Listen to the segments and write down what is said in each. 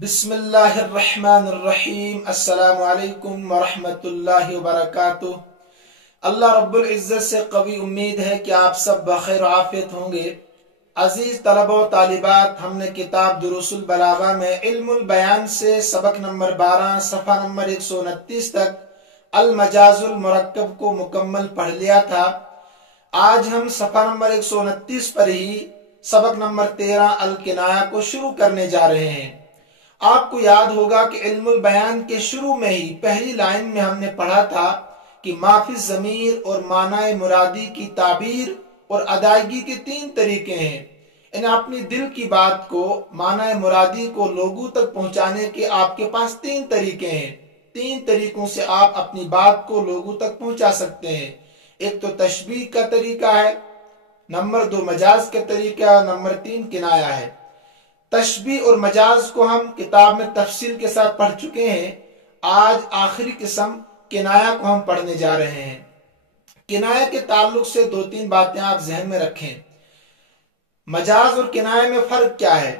बिस्मिल्लाहिर्रहमानिर्रहीम। अस्सलामु अलैकुम वरहमतुल्लाहि वबरकातुह। अल्लाह रब्बुल इज्जत से कवी उम्मीद है कि आप सब बखैर आफियत होंगे। अजीज तलबा व तालिबात, हमने किताब दुरूसुल बलागा में इल्मुल बयान से सबक नंबर 12 सफ़ा नंबर 129 तक अल मजाजुल मुरक्कब को मुकम्मल पढ़ लिया था। आज हम सफ़ा नंबर 129 पर ही सबक नंबर 13 अल किनाया को शुरू करने जा रहे हैं। आपको याद होगा कि इल्मुल बयान के शुरू में ही पहली लाइन में हमने पढ़ा था कि माफी ज़मीर और मानाए मुरादी की ताबीर और अदायगी के 3 तरीके हैं। यानी अपनी दिल की बात को, मानाए मुरादी को लोगों तक पहुंचाने के आपके पास 3 तरीके हैं। 3 तरीकों से आप अपनी बात को लोगों तक पहुंचा सकते हैं। एक तो तशबीह का तरीका है, नंबर 2 मजाज का तरीका, नंबर 3 किनाया है। तशबीह और मजाज को हम किताब में तफसील के साथ पढ़ चुके हैं। आज आखिरी किस्म किनाया को हम पढ़ने जा रहे हैं। किनाया के ताल्लुक से 2-3 बातें आप जहन में रखें। मजाज और किनाया में फर्क क्या है?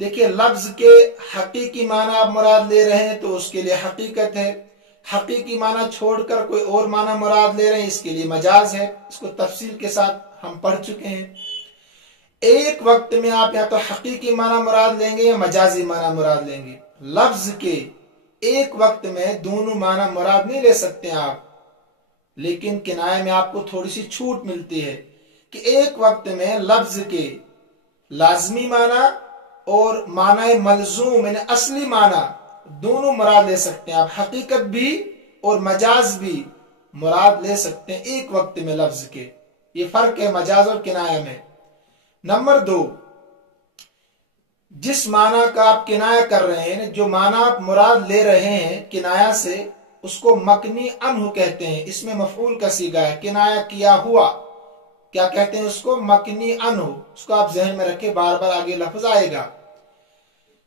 देखिए, लफ्ज के हकीकी माना आप मुराद ले रहे हैं तो उसके लिए हकीकत है। हकीकी माना छोड़कर कोई और माना मुराद ले रहे हैं, इसके लिए मजाज है। इसको तफसील के साथ हम पढ़ चुके हैं। एक वक्त में आप या तो हकीकी माना मुराद लेंगे या मजाजी माना मुराद लेंगे। लफ्ज के एक वक्त में दोनों माना मुराद नहीं ले सकते आप। लेकिन किनाया में आपको थोड़ी सी छूट मिलती है कि एक वक्त में लफ्ज के लाजमी माना और माना मलजूम यानी असली माना दोनों मुराद ले सकते हैं आप। हकीकत भी और मजाज भी मुराद ले सकते हैं एक वक्त में लफ्ज के। ये फर्क है मजाज और किनाया में। नंबर 2, जिस माना का आप किनाया कर रहे हैं, जो माना आप मुराद ले रहे हैं किनाया से, उसको मकनी अनहु कहते हैं। इसमें मफऊल का सीगा है, किनाया किया हुआ। क्या कहते हैं उसको? मकनी अनहु। उसको आप जहन में रखें, बार बार आगे लफ्ज आएगा।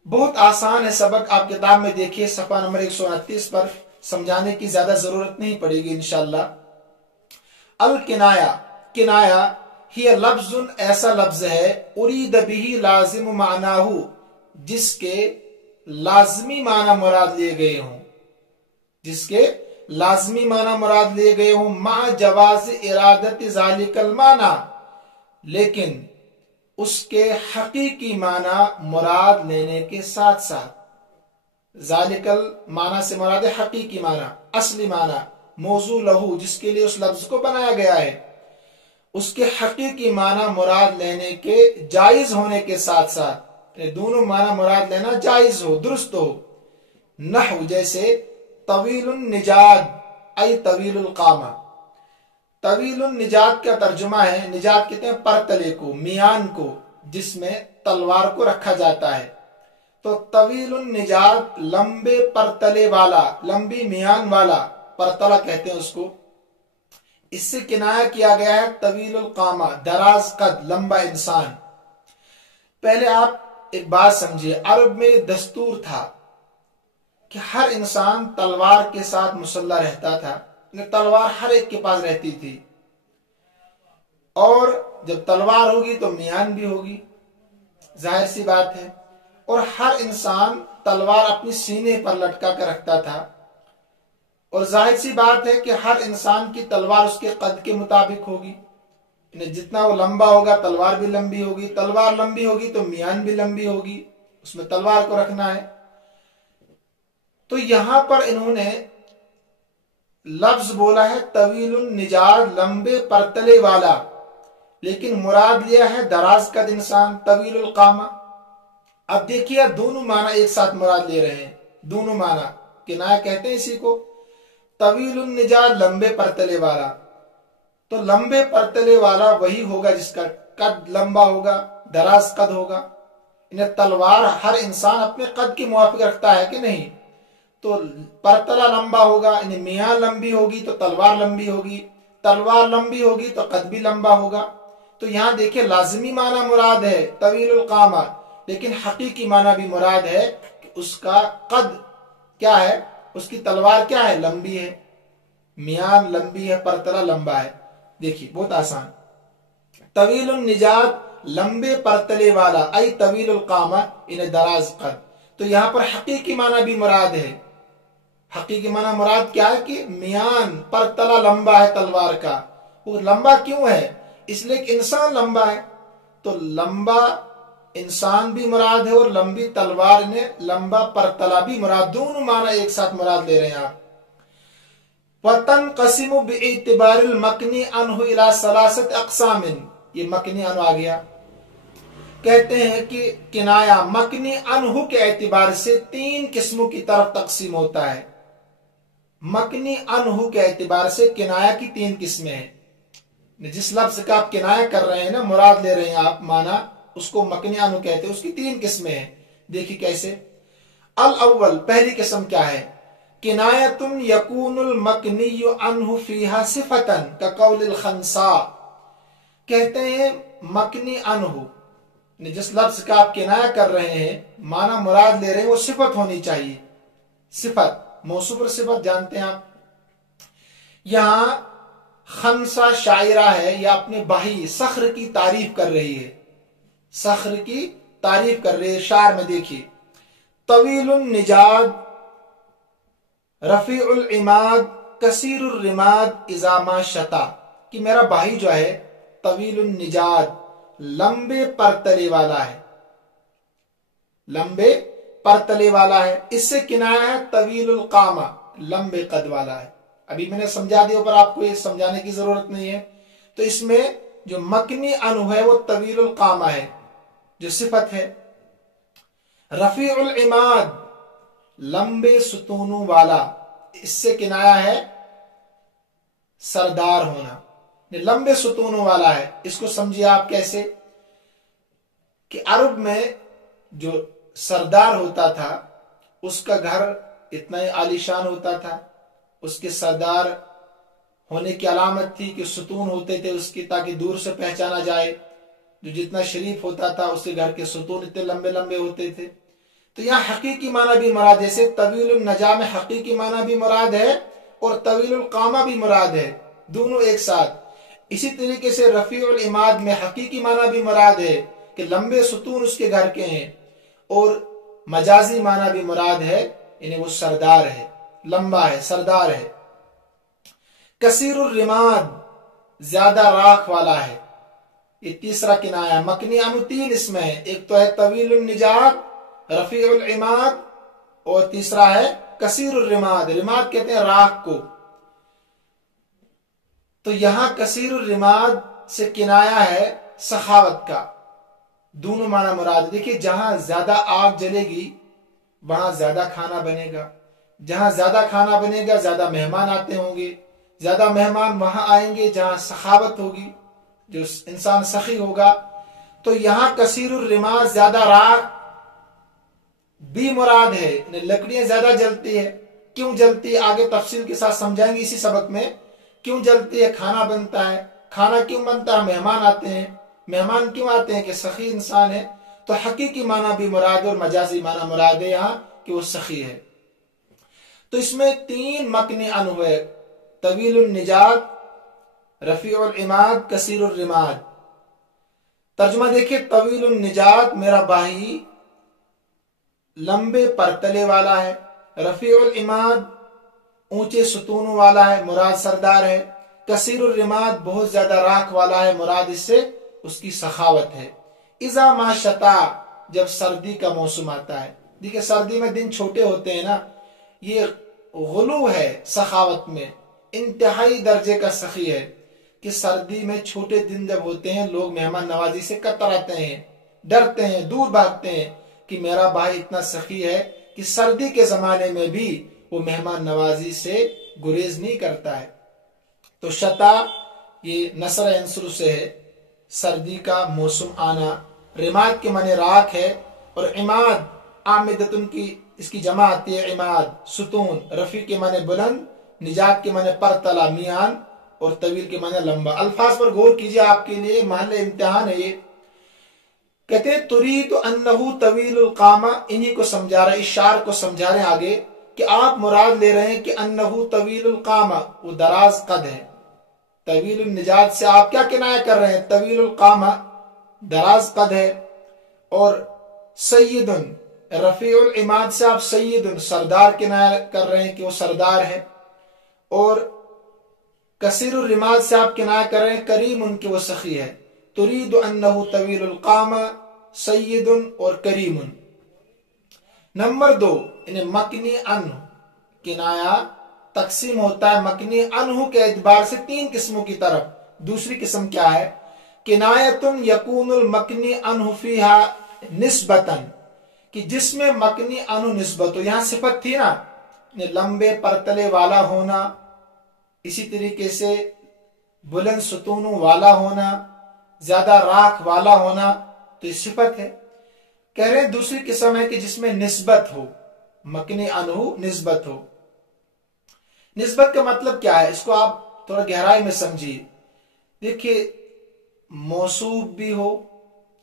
बहुत आसान है सबक, आप किताब में देखिए सफ़ा नंबर 129 पर। समझाने की ज्यादा जरूरत नहीं पड़ेगी इंशाअल्लाह। अल किनाया, किनाया ही लफ्जुन ऐसा लफ्ज है, उरीद बिही लाजिम मानाहु, जिसके लाजमी माना मुराद लिए गए हों, जिसके लाजमी माना मुराद लिए गए हों। मा जवाज इरादत जालिकल माना, लेकिन उसके हकीकी माना मुराद लेने के साथ साथ। जालिकल माना से मुराद है हकीकी माना, असली माना। मौजू लहू, जिसके लिए उस लफ्ज को बनाया गया है, उसके हकीकी माना मुराद लेने के जायज होने के साथ साथ दोनों माना मुराद लेना जायज हो, दुरुस्त हो। नहु, जैसे तवीलुन निजाद आई तवीलुल कामा। तवीलुन निजाद का तर्जुमा है, निजाद कहते हैं परतले को, मियान को, जिसमें तलवार को रखा जाता है। तो तवीलुन निजाद लंबे परतले वाला, लंबी मियान वाला परतला कहते हैं उसको। इससे किनाया किया गया है तवीलुल कामा, दराज कद, लंबा इंसान। पहले आप एक बात समझिए, अरब में दस्तूर था कि हर इंसान तलवार के साथ मुसल्ला रहता था। तलवार हर एक के पास रहती थी, और जब तलवार होगी तो मियान भी होगी, जाहिर सी बात है। और हर इंसान तलवार अपनी सीने पर लटका कर रखता था, और जाहिर सी बात है कि हर इंसान की तलवार उसके कद के मुताबिक होगी। जितना वो लंबा होगा तलवार भी लंबी होगी, तलवार लंबी होगी तो मियान भी लंबी होगी, उसमें तलवार को रखना है। तो यहां पर इन्होंने लफ्ज बोला है तवीलुन निजाद, लंबे परतले वाला, लेकिन मुराद लिया है दराज कद इंसान, तवीलुल कामा। अब देखिए, दोनों माना एक साथ मुराद ले रहे हैं, दोनों माना। किनाया कहते हैं इसी को। तवीलुन निजाद, लंबे परतले वाला, तो लंबे परतले वाला वही होगा जिसका कद लंबा होगा, दराज कद होगा। इन्हें तलवार हर इंसान अपने कद के मुआफिक रखता है कि नहीं? तो परतला लंबा होगा, इन्हें मियां लंबी होगी तो तलवार लंबी होगी, तलवार लंबी होगी तो कद भी लंबा होगा। तो यहां देखिए, लाजमी माना मुराद है तवीलुल कामा, लेकिन हकीकी माना भी मुराद है कि उसका कद क्या है, उसकी तलवार क्या है, लंबी है, मियान लंबी है, परतला लंबा है। देखिए, बहुत आसान। तवीलुन निजात, लंबे परतले वाला, आई तवीलुल कामा, इन्हें दराज कद। تو یہاں پر حقیقی معنی بھی مراد ہے. حقیقی معنی مراد کیا ہے کہ میان پر تلا لمبا ہے تلوار کا. وہ لمبا کیوں ہے؟ اس لیے کہ انسان لمبا ہے، تو لمبا انسان بھی مراد ہے اور لمبی تلوار نے لمبا پرتلا بھی مراد، دونوں معنی ایک ساتھ مراد لے رہے ہیں آپ. وَتَنْقَسِمُ بِاعْتِبَارِ الْمَكْنِي عَنْهُ إِلَى ثَلَاثَةِ أَقْسَامٍ. یہ مکنی عنہ آ گیا. کہتے ہیں کہ کنایہ مکنی عنہ کے اعتبار سے 3 قسموں کی طرف تقسیم ہوتا ہے. مکنی عنہ کے اعتبار سے کنایہ کی 3 قسمیں ہیں. جس لفظ کا آپ کنایہ کر رہے ہیں نا، مراد لے رہے ہیں آپ معنی، اس کو مکنی عنہ کہتے ہیں. اس کی 3 قسمیں ہیں. دیکھیے کیسے. الاول، پہلی قسم کیا ہے؟ کنایۃ یکون المکنی عنہ فیہا صفۃ کقول الخنساء. کہتے ہیں مکنی عنہ، جس لفظ کا آپ کنایہ کر رہے ہیں معنی مراد لے رہے ہیں، وہ صفت ہونی چاہیے. صفت، موصوف اور صفت جانتے ہیں آپ. یہاں خنسا شاعرہ ہے یا اپنے بھائی صخر کی تعریف کر رہی ہے. صخر کی تعریف کر رہی ہے. شعر میں دیکھیے، طویل النجاد رفیع العماد کثیر الرماد اذا ما شتا. کہ میرا بھائی جو ہے طویل النجاد، لمبے پرتلے والا ہے. لمبے پرتلے والا ہے. اس سے کنایہ ہے طویل القامہ، لمبے قد والا ہے. ابھی میں نے سمجھا دیا، پر آپ کو یہ سمجھانے کی ضرورت نہیں ہے. تو اس میں جو مکنی عنہ ہے وہ طویل القامہ ہے جو صفت ہے. رفیع العماد، لمبے ستونوں والا، اس سے کنایہ ہے سردار ہونا. لمبے ستونوں والا ہے. اس کو سمجھیے آپ کیسے کہ عرب میں جو سردار ہوتا تھا اس کا گھر اتنا ہی عالیشان ہوتا تھا. اس کے سردار ہونے کی علامت تھی کہ ستون ہوتے تھے اس کی، تاکہ دور سے پہچانا جائے. جو جتنا شریف ہوتا تھا اس کے گھر کے ستون اتنے لمبے لمبے ہوتے تھے. تو یہاں حقیقی معنی بھی مراد، جیسے طویل النجا میں حقیقی معنی بھی مراد ہے اور طویل القامہ بھی مراد ہے، دونوں ایک ساتھ. اسی طریقے سے رفیع العماد میں حقیقی معنی بھی مراد ہے کہ لمبے ستون اس کے گھر کے ہیں، اور مجازی معنی بھی مراد ہے، یعنی وہ سردار ہے، لمبا ہے، سردار ہے. کثیر الرماد، زیادہ راکھ والا ہے. یہ تیسرا کنایہ. مکنی عنہ 3 اس میں ہے. ایک تو ہے طویل النجات، رفیع العماد، اور تیسرا ہے کثیر الرماد. رماد کہتے ہیں راکھ کو. تو یہاں کثیر الرماد سے کنایہ ہے سخاوت کا. دونوں معنی مراد. دیکھیے جہاں زیادہ آگ جلے گی وہاں زیادہ کھانا بنے گا. جہاں زیادہ کھانا بنے گا زیادہ مہمان آتے ہوں گے. زیادہ مہمان وہاں آئیں گے جہاں سخاوت ہوگی، جو انسان سخی ہوگا. تو یہاں کثیر الرماد، زیادہ راکھ بھی مراد ہے. لکڑیاں زیادہ جلتی ہے. کیوں جلتی ہے آگے تفصیل کے ساتھ سمجھائیں گے اسی سبق میں. کیوں جلتی ہے؟ کھانا بنتا ہے. کھانا کیوں بنتا ہے؟ مہمان آتے ہیں. مہمان کیوں آتے ہیں؟ کہ سخی انسان ہے. تو حقیقی معنی بھی مراد اور مجازی معنی مراد ہے یہاں کہ وہ سخی ہے. تو اس میں 3 مکنی عنہ ہے: طویل النجات، رفیع العماد، کثیر الرماد. ترجمہ دیکھیں. طویل النجات، میرا بھائی لمبے پرتلے والا ہے. رفیع العماد، اونچے ستونوں والا ہے، مراد سردار ہے. کثیر الرماد، بہت زیادہ راکھ والا ہے، مراد اس سے اس کی سخاوت ہے. اذا ما شتا، جب سردی کا موسم آتا ہے. دیکھیں سردی میں دن چھوٹے ہوتے ہیں نا، یہ غلو ہے سخاوت میں. انتہائی درجے کا سخی ہے کہ سردی میں چھوٹے دن جب ہوتے ہیں لوگ مہمان نوازی سے کتراتے ہیں، ڈرتے ہیں، دور بھاگتے ہیں کہ میرا بھائی اتنا سخی ہے کہ سردی کے زمانے میں بھی وہ مہمان نوازی سے گریز نہیں کرتا ہے. تو شتا یہ نصر عنصر سے ہے، سردی کا موسم آنا. رماد کے معنی راکھ ہے، اور عماد عامدتن کی اس کی جمع آتی ہے عماد، ستون. رفیع کے معنی بلند، نجات کے معنی پرتلا میان، اور طویل کے معنی لمبا. الفاظ پر غور کیجئے، آپ کے لیے محل امتحان ہے یہ. کہتے ہیں ترید انہو طویل القامہ، انہی کو سمجھا رہے، اشار کو سمجھا رہے آگے کہ آپ مراد لے رہے ہیں کہ انہو طویل القامہ، وہ دراز قد ہے. طویل النجات سے آپ کیا کنایہ کر رہے ہیں؟ طویل القامہ، دراز قد ہے. اور سیدن، रफीउल इमाद से आप सैयदुन सरदार किनाया कर रहे हैं कि वो सरदार है, और कसीरुल रिमाद से आप किनाया कर रहे हैं करीमुन कि वो सखी है। तुरीदु अन्नहु तवीलुल कामा सैयदुन और करीमुन। नंबर 2, इन्हें मकनी अन किनाया तकसीम होता है मकनी अनहु के एतबार से 3 किस्मों की तरफ। दूसरी किस्म क्या है? किनायतुन यकूनुल मकनी अनहु फीहा निस्बतन, कि जिसमें मकनी अनु निस्बत हो। यहां सिफत थी ना, लंबे परतले वाला होना, इसी तरीके से बुलंद सुतूनों वाला होना, ज्यादा राख वाला होना, तो ये सिफत है। कह रहे हैं दूसरी किस्म है कि जिसमें निस्बत हो, मकनी अनु निस्बत हो। निस्बत का मतलब क्या है, इसको आप थोड़ा गहराई में समझिए। देखिए, मौसूफ भी हो,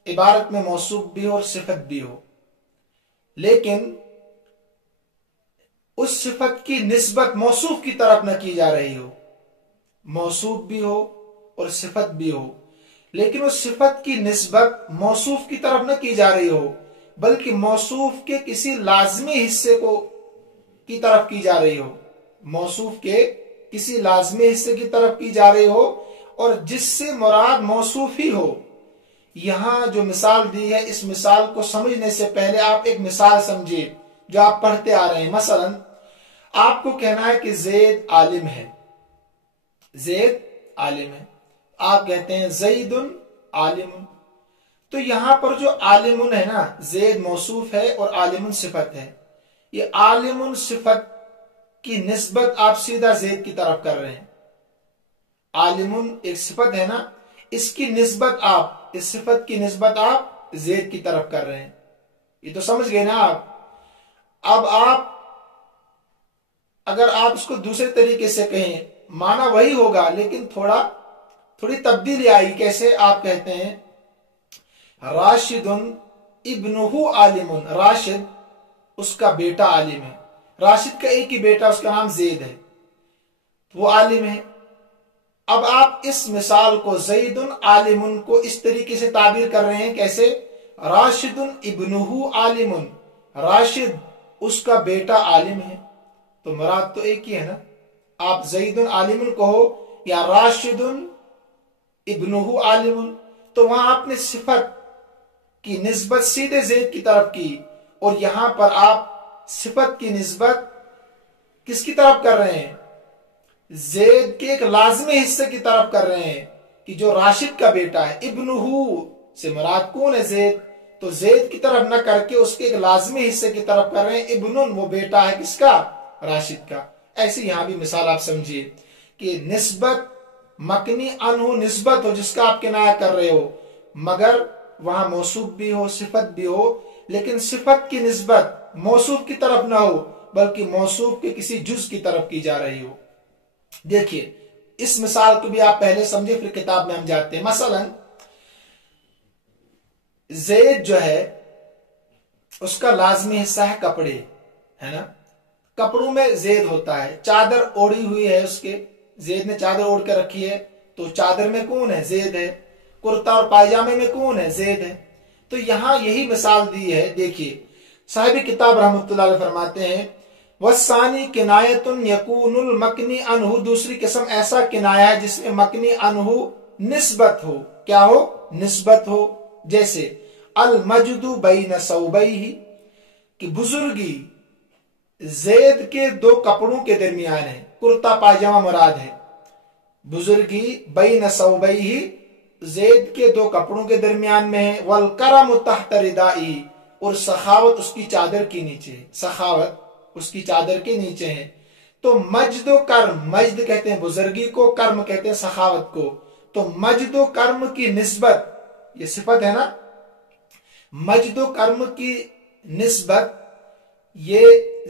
इबारत में मौसूफ भी हो और सिफत भी हो, लेकिन उस सिफत की निस्बत मौसूफ की तरफ न की जा रही हो। मौसूफ भी हो और सिफत भी हो, लेकिन उस सिफत की निस्बत मौसूफ की तरफ न की जा रही हो, बल्कि मौसूफ के किसी लाजमी हिस्से को की तरफ की जा रही हो। मौसूफ के किसी लाजमी हिस्से की तरफ की जा रही हो, और जिससे मुराद मौसूफ ही हो। यहां जो मिसाल दी है, इस मिसाल को समझने से पहले आप एक मिसाल समझिए जो आप पढ़ते आ रहे हैं। मसलन आपको कहना है कि ज़ैद आलिम है, ज़ैद आलिम है। आप कहते हैं ज़ैदुन आलिमुन। तो यहां पर जो आलिमुन है ना, ज़ैद मौसूफ है और आलिमुन सिफत है। ये आलिमुन सिफत की निस्बत आप सीधा ज़ैद की तरफ कर रहे हैं। आलिमुन एक सिफत है ना, इसकी निस्बत आप, इस सिफत की निस्बत आप ज़ैद की तरफ कर रहे हैं। ये तो समझ गए ना आप। अब आप अगर आप इसको दूसरे तरीके से कहें, माना वही होगा लेकिन थोड़ी तब्दीली आई। कैसे? आप कहते हैं राशिदुन इब्नुहु आलिमुन, राशिद उसका बेटा आलिम है। राशिद का एक ही बेटा, उसका नाम ज़ैद है, वो आलिम है। अब आप इस मिसाल को ज़ैदुन आलिमुन को इस तरीके से ताबीर कर रहे हैं। कैसे? राशिदुन इब्नुहु आलिमुन, राशिद उसका बेटा आलिम है। तो मुराद तो एक ही है ना। आप ज़ैदुन आलिमुन कहो या राशिदुन इब्नुहु आलिमुन, तो वहां आपने सिफत की निस्बत सीधे ज़ैद की तरफ की, और यहां पर आप सिफत की निस्बत किसकी तरफ कर रहे हैं? ज़ैद के एक लाजमी हिस्से की तरफ कर रहे हैं, कि जो राशिद का बेटा है। इब्नुहु से मुराद कौन है? ज़ैद। तो ज़ैद की तरफ न करके उसके एक लाजमी हिस्से की तरफ कर रहे हैं। इब्नुन वो बेटा है किसका? राशिद का। ऐसे यहां भी मिसाल आप समझिए कि निस्बत मकनी अनहु निस्बत हो, जिसका आप किनाया कर रहे हो, मगर वहां मौसूफ भी हो, सिफत भी हो, लेकिन सिफत की निस्बत मौसूफ की तरफ ना हो, बल्कि मौसूफ के किसी जुज की तरफ की जा रही हो। देखिए, इस मिसाल को भी आप पहले समझे, फिर किताब में हम जाते हैं। मसलन ज़ैद जो है उसका लाजमी हिस्सा है कपड़े, है ना। कपड़ों में ज़ैद होता है। चादर ओढ़ी हुई है उसके, ज़ैद ने चादर ओढ़ कर रखी है, तो चादर में कौन है? ज़ैद है। कुर्ता और पायजामे में कौन है? ज़ैद है। तो यहां यही मिसाल दी है। देखिए, साहिब किताब रहमतुल्लाह अलैह फरमाते हैं वस्सानी किनायतुन यकूनुल मकनी अनहु, दूसरी किस्म ऐसा किनाया है जिसमें मकनी अनहु निस्बत हो। क्या हो? निस्बत हो। जैसे अल मजदू बैन सौबैही, कि बुजुर्गी ज़ैद के 2 कपड़ों के दरमियान है। कुर्ता पायजामा मुराद है। बुजुर्गी बैन सौबैही, ज़ैद के 2 कपड़ों के दरमियान में है। वल करम तहत रिदाई, और सखावत उसकी चादर के नीचे है। सखावत उसकी चादर के नीचे है। तो मजदो कर्म, मजद कहते हैं बुजुर्गी को, कर्म कहते हैं सखावत को। तो मजदो कर्म की निस्बत, ये सिफत है ना, मजदो कर्म की निस्बत ये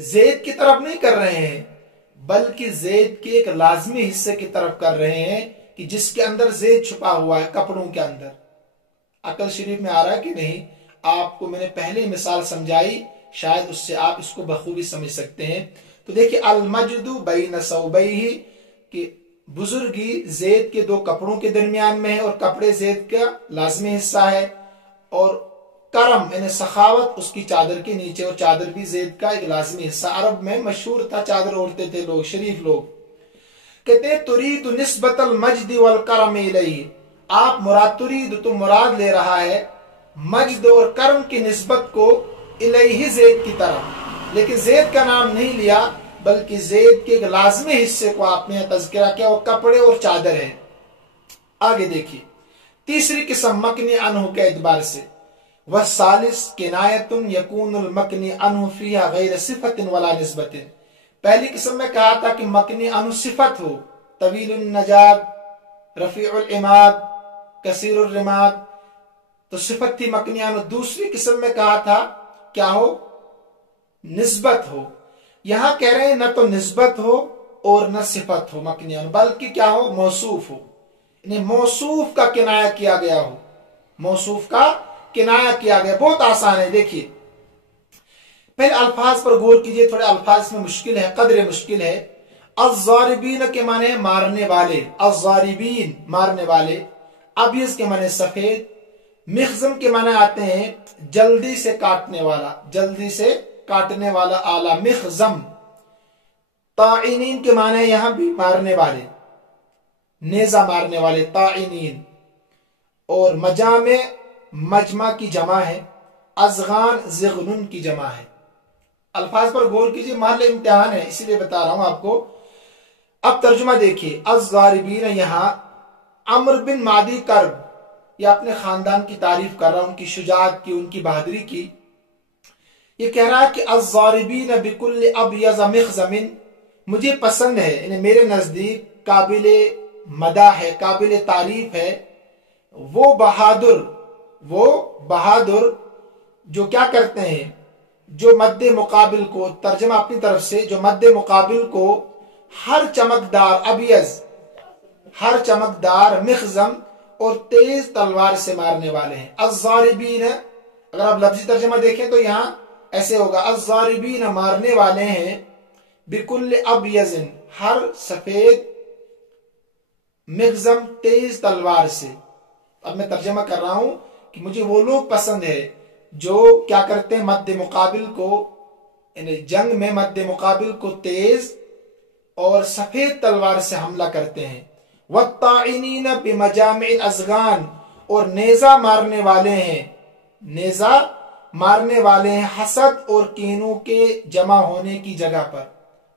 ज़ैद की तरफ नहीं कर रहे हैं, बल्कि ज़ैद के एक लाजमी हिस्से की तरफ कर रहे हैं, कि जिसके अंदर ज़ैद छुपा हुआ है, कपड़ों के अंदर। अकल शरीफ में आ रहा है कि नहीं? आपको मैंने पहले मिसाल समझाई, शायद उससे आप इसको बखूबी समझ सकते हैं। तो देखिए, अल मजदू बैन सौबैही, कि बुजुर्गी ज़ैद के 2 कपड़ों के दरमियान में है, और कपड़े ज़ैद का लाजमी हिस्सा है, और کرم یعنی سخاوت اس کی چادر کے نیچے، اور چادر بھی زید کا ایک لازمی حصہ، عرب میں مشہور تھا چادر اوڑھتے تھے لوگ، شریف لوگ۔ کہتے ہیں ترید نسبت المجد والکرم الیہ، آپ مراد ترید تو مراد لے رہا ہے مجد اور کرم کی نسبت کو الیہ زید کی طرف، لیکن زید کا نام نہیں لیا بلکہ زید کے ایک لازمی حصے کو آپ نے تذکرہ کیا، وہ کپڑے اور چادر ہے۔ آگے دیکھیے تیسری قسم مکنی عنہ کے اعتبار سے، والثالث کنایۃ یکون المکنی عنہ فیہا غیر صفت ولا نسبت۔ پہلی قسم میں کہا تھا کہ مکنی عنہ صفت ہو، طویل النجاد، رفیع العماد، کثیر الرماد، تو صفت تھی مکنی عنہ۔ دوسری قسم میں کہا تھا کیا ہو، نسبت ہو۔ یہاں کہہ رہے ہیں نہ تو نسبت ہو اور نہ صفت ہو مکنی عنہ، بلکہ کیا ہو، موصوف ہو، یعنی موصوف کا کنایہ کیا گیا ہو، موصوف کا کنایہ کیا گیا۔ بہت آسان ہے، دیکھیے پہلے الفاظ پر غور کیجئے، تھوڑے الفاظ میں مشکل ہے، قدر مشکل ہے۔ الضاربین کے معنی ہے مارنے والے، الضاربین مارنے والے، ابیض کے معنی سفید، مخزم کے معنی آتے ہیں جلدی سے کاٹنے والا، جلدی سے کاٹنے والا آلہ، مخزم۔ طاعنین کے معنی یہاں بھی مارنے والے، نیزہ مارنے والے، طاعنین۔ اور مجامع، مجمع کی جمع ہے، ازغان زغنن کی جمع ہے۔ الفاظ پر غور کیجئے، محل امتحان ہے اسی لیے بتا رہا ہوں آپ کو۔ اب ترجمہ دیکھیے، الضاربین یہاں عمر بن معدی کرب، یہ اپنے خاندان کی تعریف کر رہا ہوں، ان کی شجاعت کی، ان کی بہادری کی۔ یہ کہہ رہا ہے کہ الضاربین بکل ابیض مخزم، مجھے پسند ہے، یعنی میرے نزدیک قابل مدح ہے، قابل تعریف ہے وہ بہادر جو کیا کرتے ہیں، جو مد مقابل کو، ترجمہ اپنی طرف سے، جو مد مقابل کو ہر چمکدار ابیض، ہر چمکدار مخزم اور تیز تلوار سے مارنے والے ہیں۔ الضاربین، اگر آپ لفظی ترجمہ دیکھیں تو یہاں ایسے ہوگا، الضاربین مارنے والے ہیں، بکل ابیض ہر سفید، مخزم تیز تلوار سے۔ اب میں ترجمہ کر رہا ہوں کہ مجھے وہ لوگ پسند ہے جو کیا کرتے ہیں، مد مقابل کو، یعنی جنگ میں مد مقابل کو تیز اور سفید تلوار سے حملہ کرتے ہیں۔ والطاعنین بمجامع الازغان، اور نیزہ مارنے والے ہیں، نیزہ مارنے والے ہیں حسد اور کینوں کے جمع ہونے کی جگہ پر،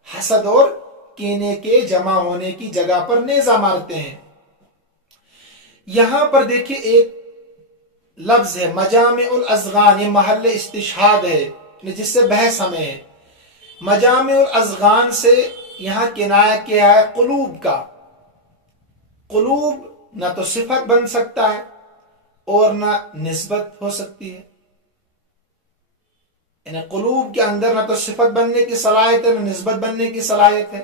حسد اور کینے کے جمع ہونے کی جگہ پر نیزہ مارتے ہیں۔ یہاں پر دیکھیں ایک لفظ ہے مجامع الازغان، یہ محل استشہاد ہے جس سے بحث ہمیں ہے۔ مجامع الازغان سے یہاں کنایہ کیا ہے قلوب کا۔ قلوب نہ تو صفت بن سکتا ہے اور نہ نسبت ہو سکتی ہے، یعنی قلوب کے اندر نہ تو صفت بننے کی صلاحیت ہے نہ نسبت بننے کی صلاحیت ہے،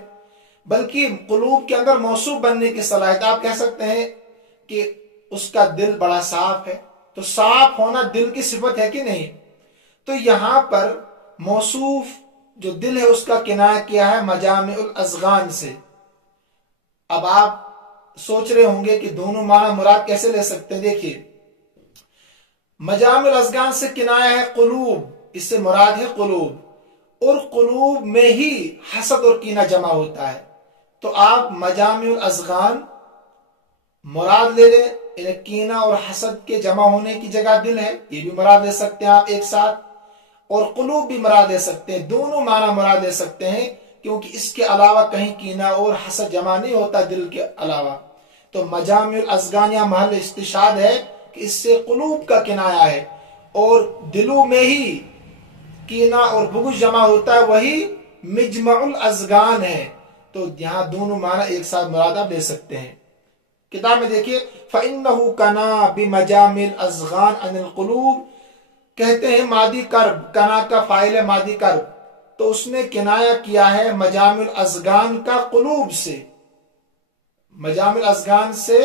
بلکہ قلوب کے اندر موصوف بننے کی صلاحیت۔ آپ کہہ سکتے ہیں کہ اس کا دل بڑا صاف ہے، تو صاف ہونا دل کی صفت ہے کہ نہیں؟ تو یہاں پر موصوف جو دل ہے اس کا کنایہ کیا ہے مجامع الازغان سے۔ اب آپ سوچ رہے ہوں گے کہ دونوں معنی مراد کیسے لے سکتے ہیں؟ دیکھیے مجامع الازغان سے کنایہ ہے قلوب، اس سے مراد ہے قلوب، اور قلوب میں ہی حسد اور کینہ جمع ہوتا ہے، تو آپ مجامع الازغان مراد لے لیں، یعنی کینہ اور حسد کے جمع ہونے کی جگہ دل ہے، یہ بھی مراد لے سکتے ہیں آپ ایک ساتھ، اور قلوب بھی مراد لے سکتے ہیں، دونوں معنی مراد لے سکتے ہیں، کیونکہ اس کے علاوہ کہیں کینہ اور حسد جمع نہیں ہوتا دل کے علاوہ۔ تو مجامع الازغان یا محل استشہاد ہے کہ اس سے قلوب کا کنایہ ہے، اور دلوں میں ہی کینہ اور بغض جمع ہوتا ہے، وہی مجمع الازغان ہے۔ تو یہاں دونوں معنی ایک ساتھ مراد آپ لے سکتے ہیں۔ کتاب میں دیکھیے فَإِنَّهُ كَنَا بِمَجَامِ الْأَزْغَانِ عَنِ الْقُلُوبِ، کہتے ہیں مادی کرب، کنا کا فاعل ہے مادی کرب، تو اس نے کنایہ کیا ہے مجامع الازغان کا قلوب سے۔ مجامع الازغان سے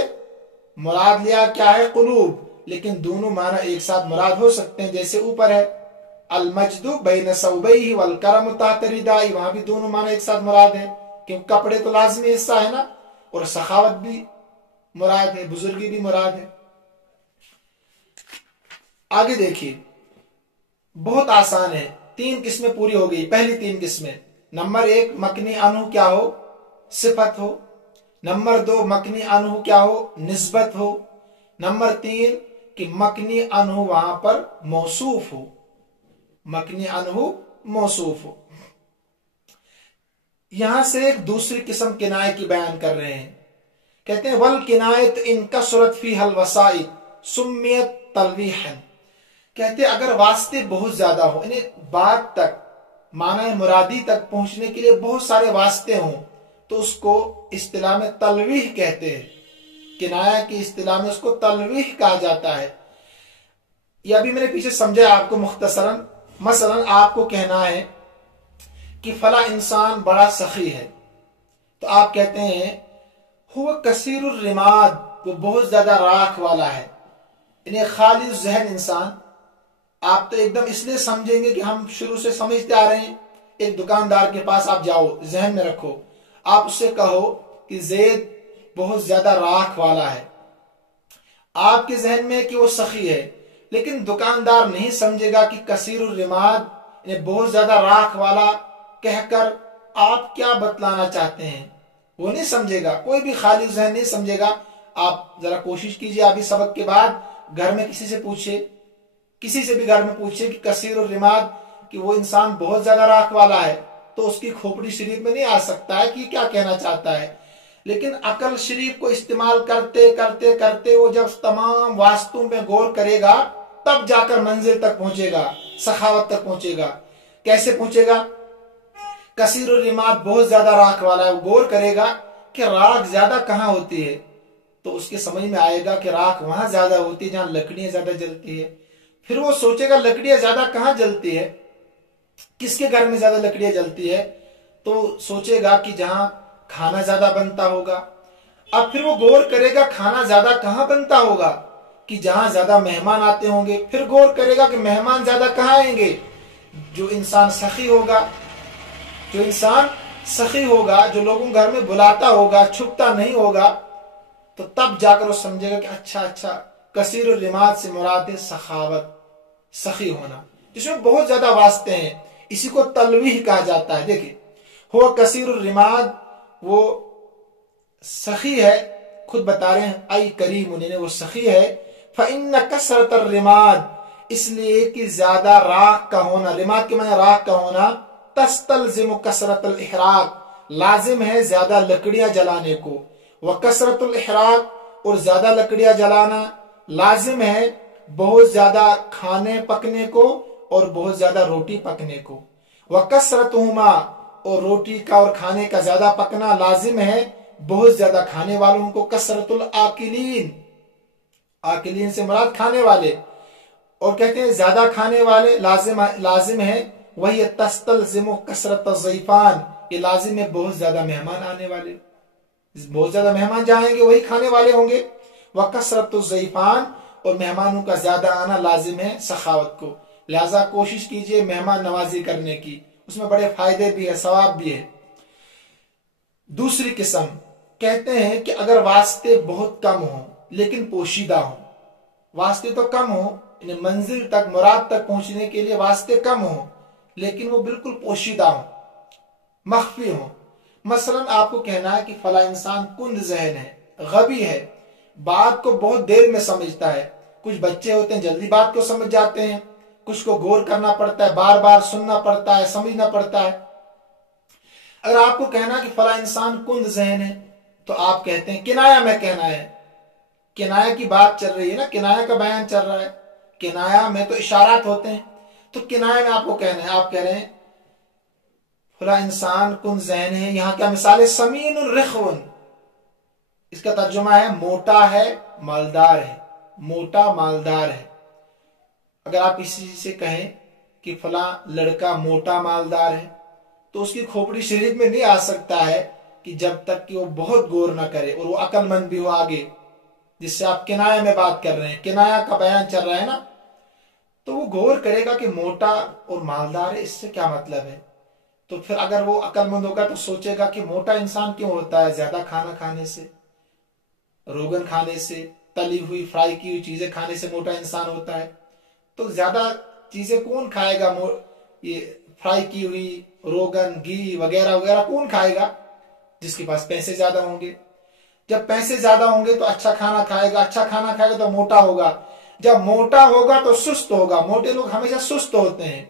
مراد لیا کیا ہے قلوب، لیکن دونوں معنی ایک ساتھ مراد ہو سکتے ہیں، جیسے اوپر ہے المجد بین ثوبیہ والکرم تحت ردائی، وہاں بھی دونوں معنی ایک ساتھ مراد ہے، کیونکہ کپڑے تو لازمی حصہ ہے نا، اور سخاوت بھی مراد ہے، بزرگی بھی مراد ہے۔ آگے دیکھیے बहुत आसान है। 3 किस्में पूरी हो गई। पहली 3 किस्में, नंबर 1 मकनी अनहु क्या हो, सिफत हो। नंबर 2 मकनी अनहु क्या हो, निस्बत हो। नंबर 3 कि मकनी अनहु वहां पर मौसूफ हो, मकनी अनहु मौसूफ हो। यहां से एक दूसरी किस्म किनाए की बयान कर रहे हैं। कहते हैं वल किनायत इन कसरत फी हल वसाइद सुम्मियत तलवीहन। कहते हैं अगर वास्ते बहुत ज्यादा हो, यानी बात तक, माना मुरादी तक पहुंचने के लिए बहुत सारे वास्ते हों, तो उसको इस्तिलाह में तलवीह कहते हैं। किनाया की इस्तिलाह में उसको तलवीह कहा जाता है। ये अभी मैंने पीछे समझा आपको मुख्तसरन। मसलन आपको कहना है कि फला इंसान बड़ा सखी है, तो आप कहते हैं हुआ कसीरुर रिमाद, वो बहुत ज्यादा राख वाला है। यानी खाली जहन इंसान। आप तो एकदम इसलिए समझेंगे कि हम शुरू से समझते आ रहे हैं। एक दुकानदार के पास आप जाओ, जहन में रखो, आप उससे कहो कि जैद बहुत ज्यादा राख वाला है, आपके जहन में कि वो सखी है, लेकिन दुकानदार नहीं समझेगा कि कसीरुर रिमाद बहुत ज्यादा राख वाला कहकर आप क्या बतलाना चाहते हैं, वो नहीं समझेगा। कोई भी खाली जहन नहीं समझेगा। आप जरा कोशिश कीजिए, अभी सबक के बाद घर में किसी से पूछिए, किसी से भी घर में पूछिए कि कसीर और रिमाद, कि वो इंसान बहुत ज्यादा राख वाला है, तो उसकी खोपड़ी शरीफ में नहीं आ सकता है कि क्या कहना चाहता है। लेकिन अकल शरीफ को इस्तेमाल करते करते करते वो जब तमाम वास्तुओं में गौर करेगा, तब जाकर मंजिल तक पहुंचेगा, सखावत तक पहुंचेगा। कैसे पहुंचेगा? कसीर और रिमाद बहुत ज्यादा राख वाला है, वो गौर करेगा कि राख ज्यादा कहां होती है, तो उसके समझ में आएगा कि राख वहां ज्यादा होती है जहां लकड़ियां ज्यादा जलती है। फिर वो सोचेगा लकड़ियां ज्यादा कहां जलती है, किसके घर में ज्यादा लकड़ियां जलती है, तो सोचेगा कि जहां खाना ज्यादा बनता होगा। अब फिर वो गौर करेगा खाना ज्यादा कहां बनता होगा, कि जहां ज्यादा मेहमान आते होंगे। फिर गौर करेगा कि मेहमान ज्यादा कहां आएंगे, जो इंसान सखी होगा, जो इंसान सखी होगा, जो लोगों घर में बुलाता होगा, छुपता नहीं होगा, तो तब जाकर वो समझेगा कि अच्छा अच्छा, कसीर रिमाद से मुराद है सखावत, सखी होना, जिसमें बहुत ज्यादा वास्ते हैं। इसी को तलवीह कहा जाता है। देखिए, हुआ कसीर रिमाद, वो सखी है, खुद बता रहे हैं आई करीम, उन्हें वो सखी है। फ़इन्न कसरत रिमाद, इसलिए कि ज्यादा राख का होना, रिमाद के माने राख का होना, तस्तलजिम कसरतल इहराक, लाजिम है ज्यादा लकड़ियां जलाने को। व कसरतुल इहराक, और ज्यादा लकड़ियां जलाना लाजिम है बहुत ज्यादा खाने पकने को और बहुत ज्यादा रोटी पकने को। व कसरतुहुमा, और रोटी का और खाने का ज्यादा पकना लाजिम है बहुत ज्यादा खाने वालों को। कसरतुल आकिलीन, आकिलीन से मुराद खाने वाले, और कहते हैं ज्यादा खाने वाले लाजिम है वही तस्तलजिम कसरत ज़ैफ़ान, ये लाजिम है बहुत ज्यादा मेहमान आने वाले, बहुत ज्यादा मेहमान जाएंगे वही खाने वाले होंगे। वह कसरत ज़ैफ़ान, और मेहमानों का ज्यादा आना लाजिम है सखावत को। लिहाजा कोशिश कीजिए मेहमान नवाजी करने की, उसमें बड़े फायदे भी है, सवाब भी है। दूसरी किस्म कहते हैं कि अगर वास्ते बहुत कम हो लेकिन पोशीदा हो, वास्ते तो कम हो, मंजिल तक मुराद तक पहुंचने के लिए वास्ते कम हो, लेकिन वो बिल्कुल पोशीदा हो, मख्फी हो। मसलन आपको कहना है कि फला इंसान कुंद जहन है, गबी है, बात को बहुत देर में समझता है। कुछ बच्चे होते हैं जल्दी बात को समझ जाते हैं, कुछ को गौर करना पड़ता है, बार बार सुनना पड़ता है, समझना पड़ता है। अगर आपको कहना कि फला इंसान कुंद जहन है, तो आप कहते हैं किनाया में कहना है, किनाया की बात चल रही है ना, किनाया का बयान चल रहा है। किनाया में तो इशारात होते हैं, तो किनाया में आपको कहना है, आप कह रहे हैं फला इंसान कुंद जहन है। यहां क्या मिसाल है? समीन रिखवन, इसका तर्जुमा है मोटा है, मालदार है, मोटा मालदार है। अगर आप किसी से कहें कि फला लड़का मोटा मालदार है, तो उसकी खोपड़ी शरीफ में नहीं आ सकता है कि जब तक कि वो बहुत गौर ना करे और वो अक्लमंद भी हो आगे, जिससे आप किनाया में बात कर रहे हैं, किनाया का बयान चल रहा है ना, तो वो गौर करेगा कि मोटा और मालदार है, इससे क्या मतलब है। तो फिर अगर वो अक्लमंद होगा तो सोचेगा कि मोटा इंसान क्यों होता है, ज्यादा खाना खाने से, रोगन खाने से, तली हुई फ्राई की हुई चीजें खाने से मोटा इंसान होता है। तो ज्यादा चीजें कौन खाएगा? ये फ्राई की हुई रोगन, घी वगैरह वगैरह कौन खाएगा? जिसके पास पैसे ज्यादा होंगे। जब पैसे ज्यादा होंगे तो अच्छा खाना खाएगा, अच्छा खाना खाएगा तो मोटा होगा, जब मोटा होगा तो सुस्त होगा। मोटे लोग हमेशा सुस्त होते हैं।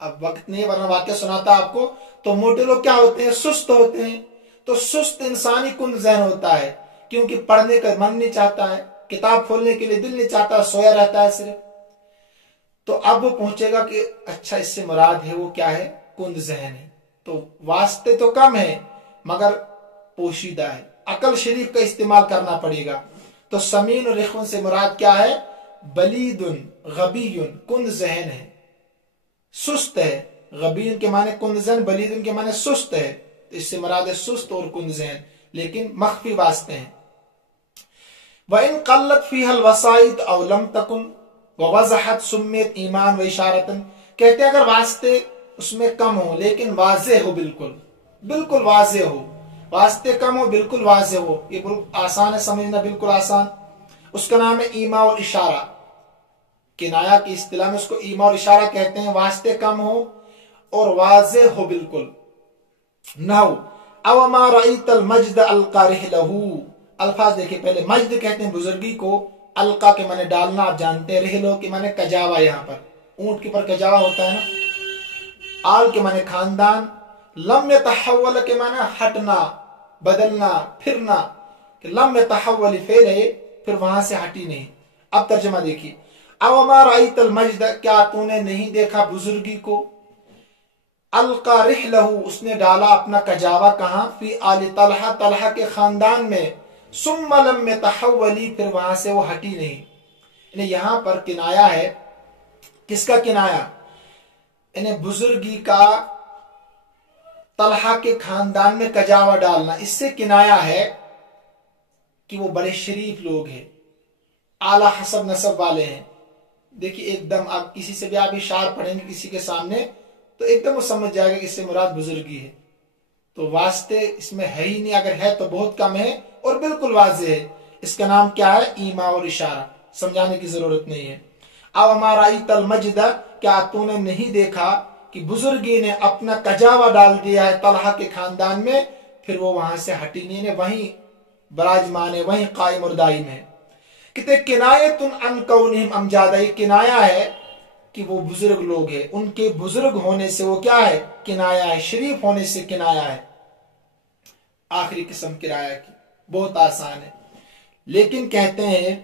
अब वक्त नहीं वरना वाक्य सुनाता आपको। तो मोटे लोग क्या होते हैं? सुस्त होते हैं। तो सुस्त इंसान ही कुंद ज़हन होता है, क्योंकि पढ़ने का मन नहीं चाहता है, किताब खोलने के लिए दिल नहीं चाहता, सोया रहता है सिर्फ। तो अब वो पहुंचेगा कि अच्छा इससे मुराद है वो क्या है? कुंद ज़हन है। तो वास्ते तो कम है मगर पोशीदा है। अकल शरीफ का इस्तेमाल करना पड़ेगा। तो समीन और रिखवन से मुराद क्या है? बलीदुन गबीयुन, कुंद ज़हन है, सुस्त है। गबीन के माने कुंद ज़हन, बलीदुन के माने सुस्त है। तो इससे मुराद है सुस्त और कुंद ज़हन, लेकिन मख्फी वास्ते हैं। वइन कल्लत फीहल वसाइद अव लम तकुन ववज़हत सुम्मियत ईमान व इशारतन। कहते हैं अगर वास्ते उसमें कम हो लेकिन वाज़े हो, बिल्कुल बिल्कुल वाज़े हो। वास्ते कम हो बिल्कुल वाज़े हो, ये बिल्कुल आसान है समझना, बिल्कुल आसान। उसका नाम है ईमा और इशारा। किनाया की इस्तिलाह में उसको ईमा और इशारा कहते हैं। वास्ते कम हो और वाज़े हो बिल्कुल। नहु अवमा रअयतल मज्द अलका रिहलहू। अल्फाज देखिए पहले। मज्द कहते हैं बुजुर्गी को, अलका के माने डालना, आप जानते हैं। रिहलो के माने कजावा, यहाँ पर ऊंट के पर कजावा होता है ना। आल के माने खानदान। लम यतहव्वल के माने हटना, बदलना, फिरना। कि लम यतहव्वल फेल है, फिर वहां से हटी नहीं। अब तर्जमा देखिए। अवमा रअयतल मज्द, क्या तूने नहीं देखा बुजुर्गी को? अलका रिहलहू, उसने डाला अपना कजावा कहां? फी आल तलहा, तलहा के खानदान में। सुम्मा लम यतहव्वली, फिर वहां से वो हटी नहीं। यहां पर किनाया है। किसका किनाया? इन्हें बुजुर्गी का, तलहा के खानदान में कजावा डालना। इससे किनाया है कि वो बड़े शरीफ लोग हैं, आला हसब नसब वाले हैं। देखिए एकदम आप किसी से भी आप इशार पढ़ेंगे किसी के सामने तो एकदम वो समझ जाएगा कि इससे मुराद बुजुर्गी है। तो वास्ते इसमें है ही नहीं, अगर है तो बहुत कम है और बिल्कुल वाज़े है। इसका नाम क्या है? ईमा और इशारा। समझाने की जरूरत नहीं है। अब हमारा ईतल मजदा, क्या तूने नहीं देखा कि बुजुर्गी ने अपना कजावा डाल दिया है तलहा के खानदान में, फिर वो वहां से हटी नहीं, वहीं बराजमान है, वहीं कायम और दायम है। किते किनायतुन अन कौनिहिम अमजादा, ये किनाया है कि वो बुजुर्ग लोग हैं, उनके बुजुर्ग होने से वो क्या है? किनाया है, शरीफ होने से किनाया है। आखिरी किस्म किराया की बहुत आसान है, लेकिन कहते हैं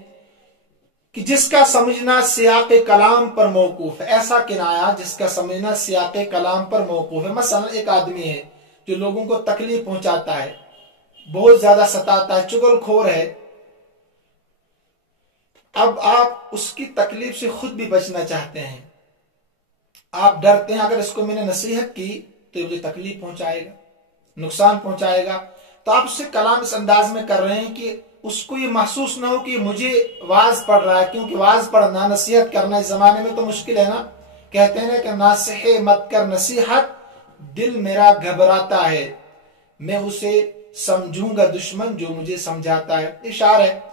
कि जिसका समझना सियाक़े कलाम पर मौकूफ है, ऐसा किनाया जिसका समझना सियाक़े कलाम पर मौकूफ है। मसलन एक आदमी है जो लोगों को तकलीफ पहुंचाता है, बहुत ज्यादा सताता है, चुगलखोर है। अब आप उसकी तकलीफ से खुद भी बचना चाहते हैं, आप डरते हैं अगर इसको मैंने नसीहत की तो मुझे तकलीफ पहुंचाएगा, नुकसान पहुंचाएगा। तो आप उससे कलाम इस अंदाज में कर रहे हैं कि उसको ये महसूस ना हो कि मुझे वाज पढ़ रहा है, क्योंकि वाज पढ़ना, नसीहत करना इस जमाने में तो मुश्किल है ना। कहते हैं ना कि नासिहे मत कर नसीहत, दिल मेरा घबराता है, मैं उसे समझूंगा दुश्मन जो मुझे समझाता है। इशारा है।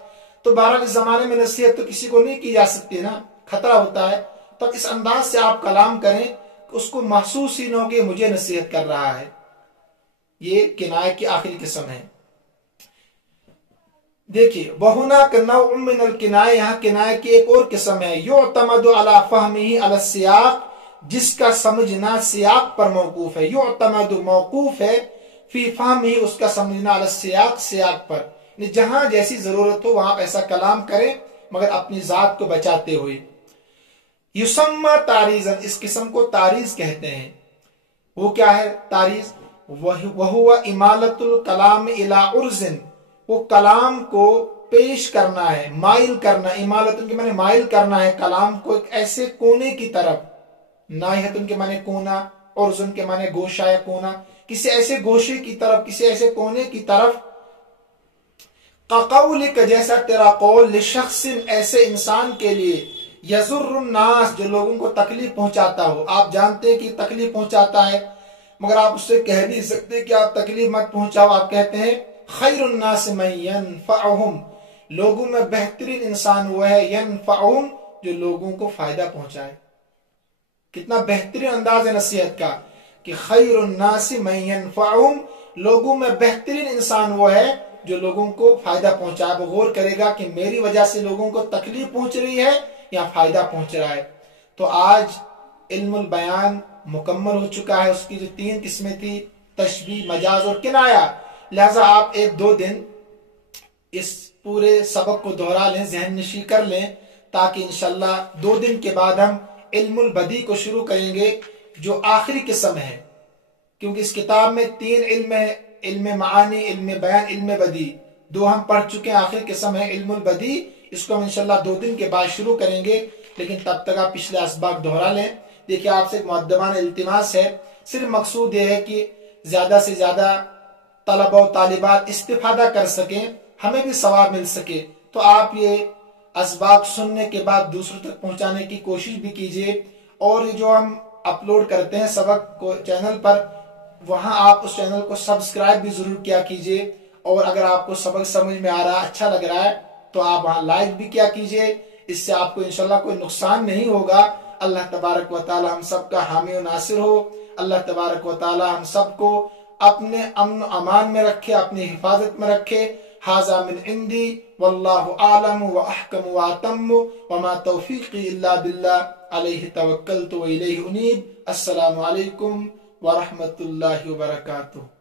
तो बहरहाल इस जमाने में नसीहत तो किसी को नहीं की जा सकती ना, खतरा होता है। तो इस अंदाज से आप कलाम करें उसको महसूस ही न हो कि मुझे नसीहत कर रहा है। ये किनाया की आखिरी किस्म है। देखिए बहुना मिनल किनाया, यहाँ किनाया की एक और किस्म है। युअतमदु अला फहमिही अला सियाक, जिसका समझना सियाक पर मौकूफ है। युअतमदु मौकूफ है, फी फहमिही उसका समझना अला सियाक, सियाक पर। जहां जैसी जरूरत हो वहां ऐसा कलाम करें मगर अपनी जात को बचाते हुए। युसम्मा तारीजन, इस किस्म को तारीज कहते हैं। वो क्या है तारीज? वहुवा इमालतुल कलाम इला उर्जिन, वो कलाम को पेश करना है, माइल करना। इमालतुन के माने माइल करना है कलाम को एक ऐसे कोने की तरफ। नाहियतुन के माने कोना, उर्जुन के माने गोशा या कोना, किसी ऐसे गोशे की तरफ, किसी ऐसे कोने की तरफ। क़क़ौलिक, जैसा तेरा कौल, लिशख्सिन, ऐसे इंसान के लिए, यज़ुर्रुन्नास, जो लोगों को तकलीफ पहुंचाता हो। आप जानते हैं कि तकलीफ पहुंचाता है मगर आप उससे कह नहीं सकते कि आप तकलीफ मत पहुंचाओ। आप कहते हैं खैरुन्नास मन यनफ़अहुम, लोगों में बेहतरीन इंसान वो है, यनफ़अहुम, جو لوگوں کو فائدہ پہنچائے. کتنا بہترین انداز ہے نصیحت کا کہ خیر الناس من ینفعہم، لوگوں میں بہترین انسان وہ ہے جو لوگوں کو فائدہ پہنچائے. وہ غور کرے گا کہ میری وجہ سے لوگوں کو تکلیف پہنچ رہی ہے یا فائدہ پہنچ رہا ہے. تو آج علم البیان مکمل ہو چکا ہے. اس کی جو 3 قسمیں تھی، تشبیہ، مجاز اور کنایہ. لہذا آپ 1-2 دن اس پورے سبق کو دہرا لیں، ذہن نشی کر لیں، تاکہ انشاءاللہ 2 دن کے بعد ہم علم البدی کو شروع کریں گے جو آخری قسم ہے. کیونکہ اس کتاب میں 3 علم ہے، علم معانی، علم بیان، علم بدی. 2 ہم پڑھ چکے ہیں، آخری قسم ہے علم البدی. اس کو ہم انشاءاللہ 2 دن کے بعد شروع کریں گے، لیکن تب تک آپ پچھلے اسباق دہرا لیں. دیکھیے آپ سے ایک مؤدبانہ التماس ہے، صرف مقصود یہ ہے کہ زیادہ سے زیادہ طلبہ و طالبات استفادہ کر سکیں، ہمیں بھی ثواب مل سکے. تو آپ یہ اسباق سننے کے بعد دوسروں تک پہنچانے کی کوشش بھی کیجیے. اور یہ جو ہم اپلوڈ کرتے ہیں سبق کو چینل پر، وہاں آپ اس چینل کو سبسکرائب بھی ضرور کیا کیجیے. اور اگر آپ کو سبق سمجھ میں آ رہا ہے، اچھا لگ رہا ہے، تو آپ وہاں لائک بھی کیا کیجیے. اس سے آپ کو انشاءاللہ کوئی نقصان نہیں ہوگا. اللہ تبارک و تعالی ہم سب کا حامی و ناصر ہو. اللہ تبارک و تعالی ہم سب کو اپنے امن و امان میں رکھے، اپنی حفاظت میں رکھے. ھذا من عندی واللہ اعلم واحکم واتم وما توفیقی الا باللہ علیہ توکلت والیہ انیب. السلام علیکم ورحمۃ اللہ وبرکاتہ.